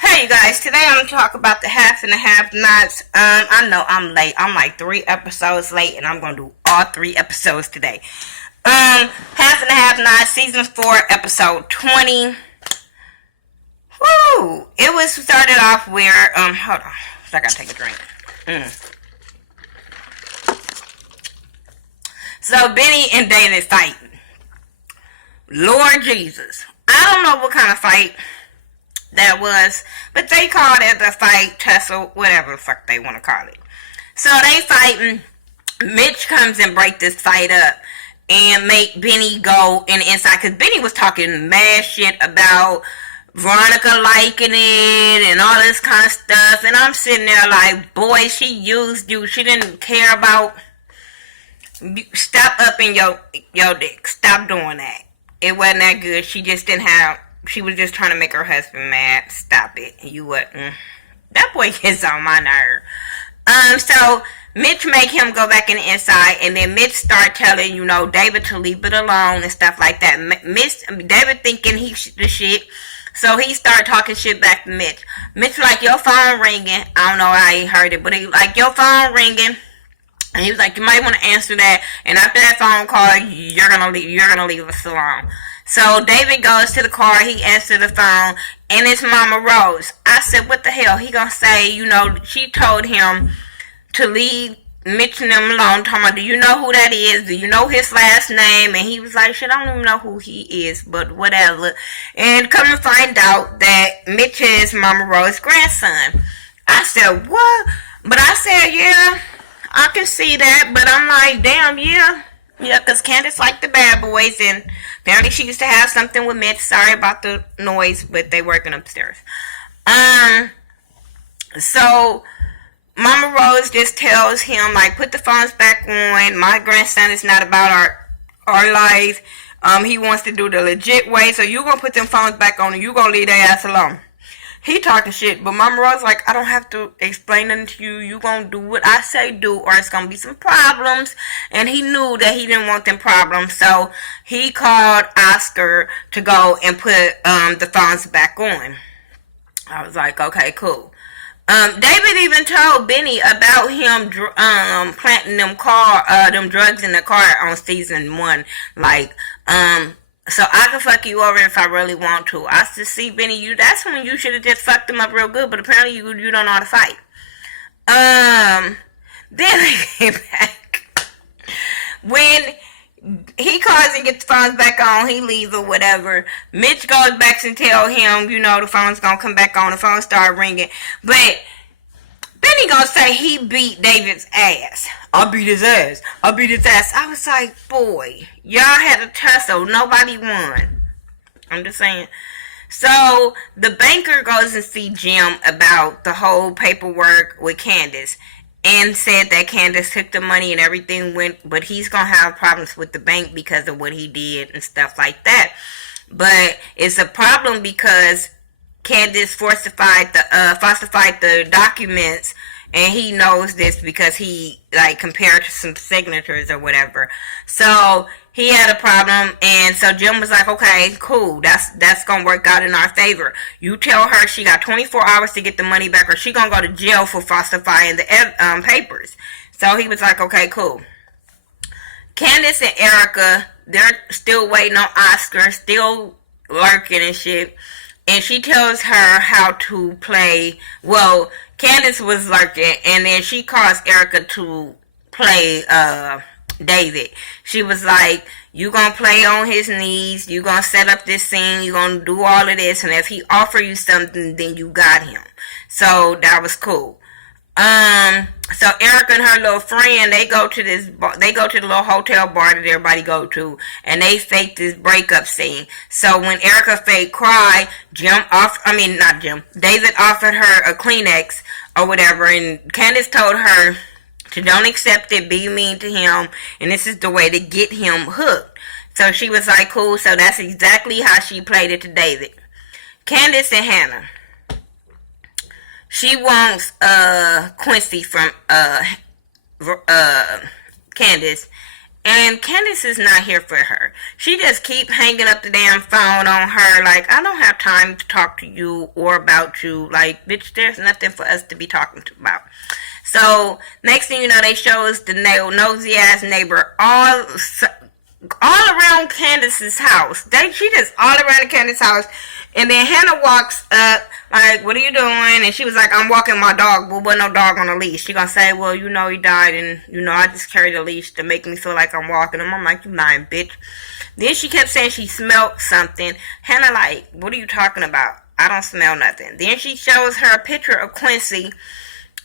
Hey you guys, today I'm gonna talk about the half and the half nots. I know I'm late. I'm like 3 episodes late, and I'm gonna do all 3 episodes today. Half and the half nots, season 4, episode 20. Woo! It was started off where hold on, I gotta take a drink. So Benny and David fighting. Lord Jesus, I don't know what kind of fight that was, but they called it the fight, tussle, whatever the fuck they want to call it. So they fighting. Mitch comes and break this fight up and make Benny go in the inside, because Benny was talking mad shit about Veronica liking it and all this kind of stuff, and I'm sitting there like, boy, she used you. She didn't care about. Stop upping your dick. Stop doing that. It wasn't that good. She just didn't have. She was just trying to make her husband mad. Stop it. You wouldn't. That boy gets on my nerve. So Mitch make him go back in the inside, and then Mitch start telling, David to leave it alone and stuff like that. David thinking he the shit, so he start talking shit back to Mitch. Mitch like, your phone ringing. I don't know how he heard it, but he like, your phone ringing. And he was like, you might want to answer that. And after that phone call, you're gonna leave us alone. So David goes to the car, he answered the phone, and it's Mama Rose. I said, what the hell? He gonna say, she told him to leave Mitch and them alone. Talking about, do you know who that is? Do you know his last name? And he was like, shit, I don't even know who he is, but whatever. And come to find out that Mitch is Mama Rose's grandson. I said, what? But I said, yeah, I can see that, but I'm like, damn, yeah. Yeah, because Candace liked the bad boys, and apparently she used to have something with Mitch. Sorry about the noise, but they working upstairs. So Mama Rose just tells him, like, put the phones back on. My grandson is not about our life. He wants to do the legit way, so you gonna put them phones back on, and you gonna leave their ass alone. He talking shit, but Mama Rose like, I don't have to explain nothing to you. You gonna do what I say do, or it's gonna be some problems. And he knew that he didn't want them problems, so he called Oscar to go and put the phones back on. I was like, okay, cool. David even told Benny about him planting them drugs in the car on season 1, like so I can fuck you over if I really want to. I said, see, Benny, that's when you should have just fucked him up real good, but apparently you don't know how to fight. Then we came back. When he calls and gets the phones back on, he leaves or whatever. Mitch goes back and tell him, the phone's gonna come back on. The phone start ringing. But Benny gonna say he beat David's ass. I beat his ass. I was like, boy, y'all had a tussle. Nobody won. I'm just saying. So the banker goes and see Jim about the whole paperwork with Candace, and said that Candace took the money and everything went, but he's gonna have problems with the bank because of what he did and stuff like that. But it's a problem because Candace falsified the documents, and he knows this because he compared to some signatures or whatever. So he had a problem, and so Jim was like, okay, cool, that's gonna work out in our favor. You tell her she got 24 hours to get the money back, or she gonna go to jail for falsifying the papers. So he was like, okay, cool. Candace and Erica, they're still waiting on Oscar, still lurking and shit. And she tells her how to play. Well, Candace was lurking, and then she calls Erica to play David. She was like, you gonna play on his knees, you gonna set up this scene, you gonna do all of this, and if he offer you something, then you got him. So that was cool. So Erica and her little friend, they go to the little hotel bar that everybody go to, and they fake this breakup scene. So when Erica fake cry, David offered her a Kleenex or whatever, and Candace told her to don't accept it, be mean to him, and this is the way to get him hooked. So she was like, cool, so that's exactly how she played it to David. Candace and Hannah. She wants Quincy from Candace, And Candace is not here for her. She just keep hanging up the damn phone on her. Like, I don't have time to talk to you or about you. Like, bitch, there's nothing for us to be talking about. So, next thing you know, they show us the nosy ass neighbor all around Candace's house. She just all around Candace's house. And then Hannah walks up, like, what are you doing? And she was like, I'm walking my dog, but with no dog on a leash. She gonna say, well, you know, he died, and, you know, I just carried a leash to make me feel like I'm walking him. I'm like, you lying, bitch. Then she kept saying she smelled something. Hannah like, what are you talking about? I don't smell nothing. Then she shows her a picture of Quincy,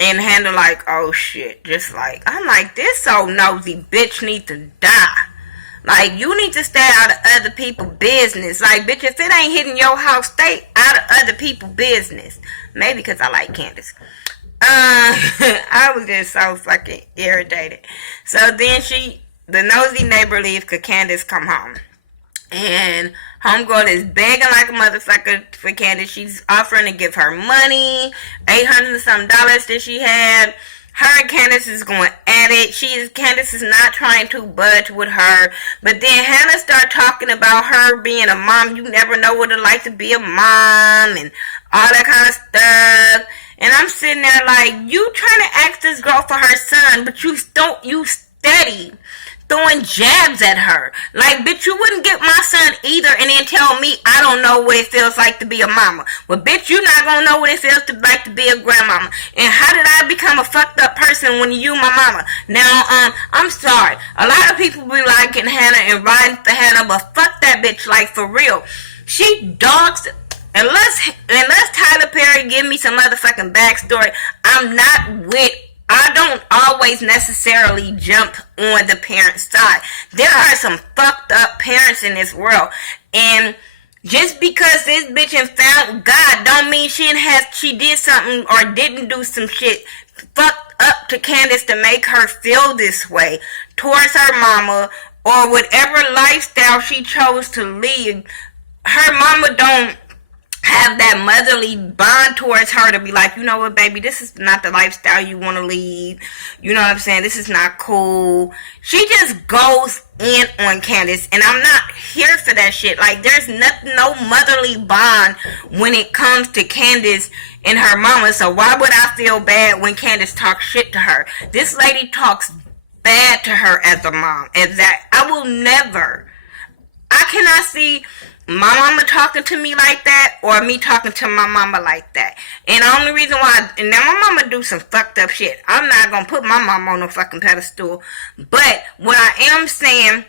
and Hannah like, oh, shit. Just like, I'm like, this old nosy bitch need to die. Like, you need to stay out of other people's business. Like, bitch, if it ain't hitting your house, stay out of other people's business. Maybe because I like Candace. I was just so fucking irritated. So then the nosy neighbor leaves because Candace come home. And homegirl is begging like a motherfucker for Candace. She's offering to give her money, $800 and some dollars that she had. Her and Candace is going at it. Candace is not trying to budge with her. But then Hannah started talking about her being a mom. You never know what it's like to be a mom and all that kind of stuff. And I'm sitting there like, you trying to ask this girl for her son, but you steady throwing jabs at her. Like, bitch, you wouldn't get my son either and then tell me I don't know what it feels like to be a mama. Well, bitch, you not gonna know what it feels like to be a grandmama. And how did I become a fucked up person when you my mama? Now, I'm sorry. A lot of people be liking Hannah and riding for Hannah, but fuck that bitch, like, for real. She dogs... Unless Tyler Perry give me some motherfucking backstory, I don't always necessarily jump on the parent's side. There are some fucked up parents in this world. And just because this bitch found God don't mean she did something or didn't do some shit fucked up to Candace to make her feel this way towards her mama or whatever lifestyle she chose to lead. Her mama don't have that motherly bond towards her to be like, you know what, baby, this is not the lifestyle you want to lead. You know what I'm saying? This is not cool. She just goes in on Candace, and I'm not here for that shit. Like, there's no motherly bond when it comes to Candace and her mama, so why would I feel bad when Candace talks shit to her? This lady talks bad to her as a mom. And that I cannot see my mama talking to me like that or me talking to my mama like that. And the only reason why, and now my mama do some fucked up shit. I'm not gonna put my mama on no fucking pedestal. But what I am saying,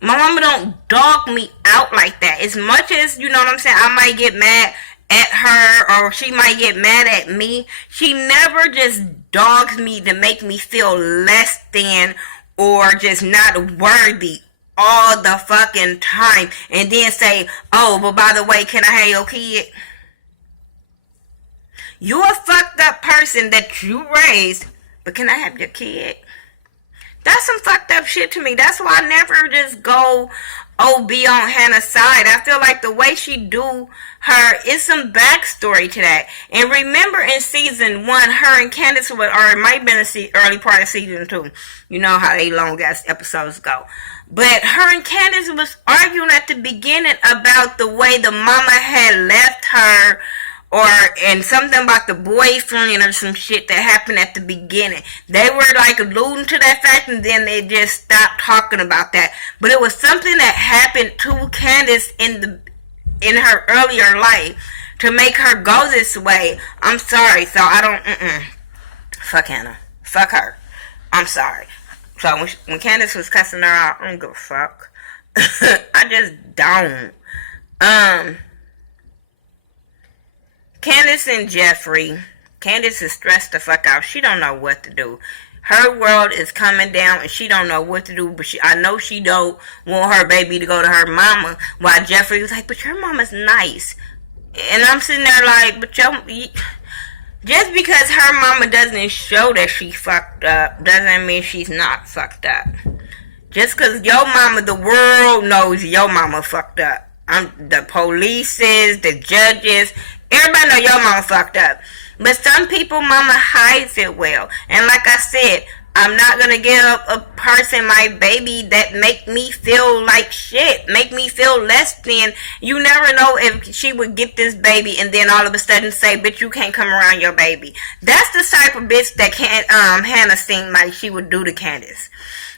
my mama don't dog me out like that. As much as, you know what I'm saying, I might get mad at her or she might get mad at me, she never just dogs me to make me feel less than or just not worthy all the fucking time and then say, oh, but by the way, can I have your kid? You're a fucked up person that you raised, but can I have your kid? That's some fucked up shit to me. That's why I never just go be on Hannah's side. I feel like the way she do her is some backstory to that. And remember in season 1, her and Candace or it might have been the early part of season 2. You know how they long ass episodes go. But her and Candace was arguing at the beginning about the way the mama had left her and something about the boyfriend or some shit that happened at the beginning. They were like alluding to that fact and then they just stopped talking about that. But it was something that happened to Candace in her earlier life to make her go this way. I'm sorry. So I don't, fuck Hannah. Fuck her. I'm sorry. So when Candace was cussing her out, I don't give a fuck. I just don't. Candace and Jeffrey. Candace is stressed the fuck out. She don't know what to do. Her world is coming down and she don't know what to do. But I know she don't want her baby to go to her mama. While Jeffrey was like, but your mama's nice. And I'm sitting there like, but just because her mama doesn't show that she fucked up doesn't mean she's not fucked up. Just because your mama, the world knows your mama fucked up. The polices, the judges, everybody know your mama fucked up. But some people, mama hides it well. And like I said, I'm not gonna give a person my baby that make me feel like shit, make me feel less than. You never know if she would get this baby and then all of a sudden say, bitch, you can't come around your baby. That's the type of bitch that Hannah seemed like she would do to Candace.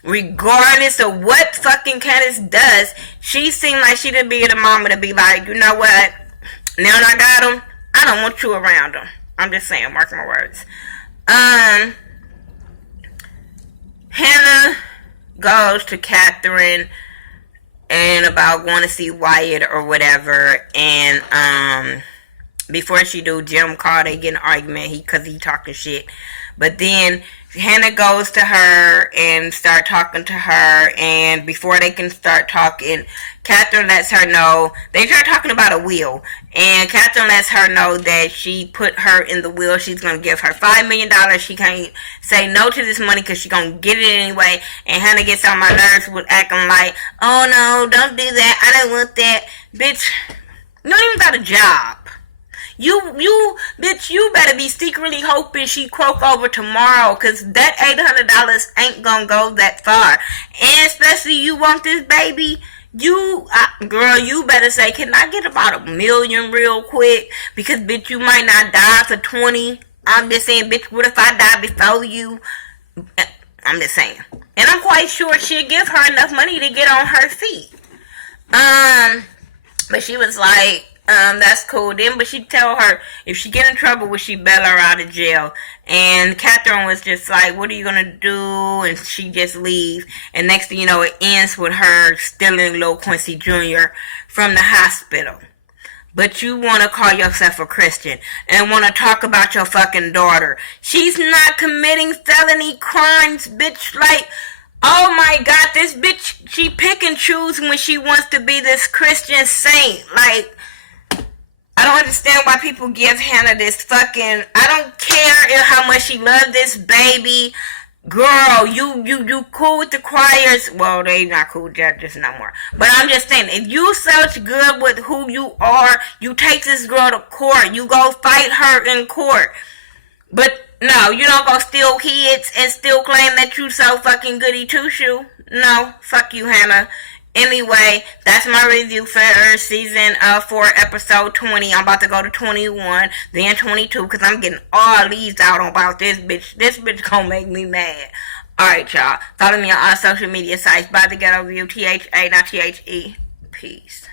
Regardless of what fucking Candace does, she seemed like she'd be the mama to be like, you know what? Now that I got him, I don't want you around him. I'm just saying, mark my words. Hannah goes to Catherine and about going to see Wyatt or whatever, and before she do, Jim called, they get an argument because he talking shit. But then Hannah goes to her and start talking to her, and before they can start talking, Catherine lets her know, they start talking about a will, and Catherine lets her know that she put her in the will, she's going to give her $5 million, she can't say no to this money because she's going to get it anyway, and Hannah gets on my nerves with acting like, oh no, don't do that, I don't want that, bitch, you don't even got a job. Bitch, you better be secretly hoping she croak over tomorrow, cause that $800 ain't gonna go that far. And especially you want this baby, girl, you better say, can I get about $1 million real quick? Because bitch, you might not die for 20. I'm just saying, bitch, what if I die before you? I'm just saying. And I'm quite sure she'll give her enough money to get on her feet. But she was like, that's cool then, but she tell her if she get in trouble, will she bail her out of jail? And Catherine was just like, what are you gonna do? And she just leaves. And next thing you know, it ends with her stealing Lil Quincy Jr. from the hospital. But you want to call yourself a Christian and want to talk about your fucking daughter. She's not committing felony crimes, bitch. Like, oh my God, this bitch, she pick and choose when she wants to be this Christian saint. Like, I don't understand why people give Hannah this fucking, I don't care how much she loved this baby. Girl, you cool with the choirs. Well, they not cool with judges no more. But I'm just saying, if you such good with who you are, you take this girl to court. You go fight her in court. But no, you don't go steal kids and still claim that you so fucking goody two-shoe. No, fuck you, Hannah. Anyway, that's my review for season 4, episode 20. I'm about to go to 21, then 22, because I'm getting all these out about this bitch. This bitch gonna make me mad. Alright, y'all. Follow me on all social media sites. By the Ghetto View, THA, not THE. Peace.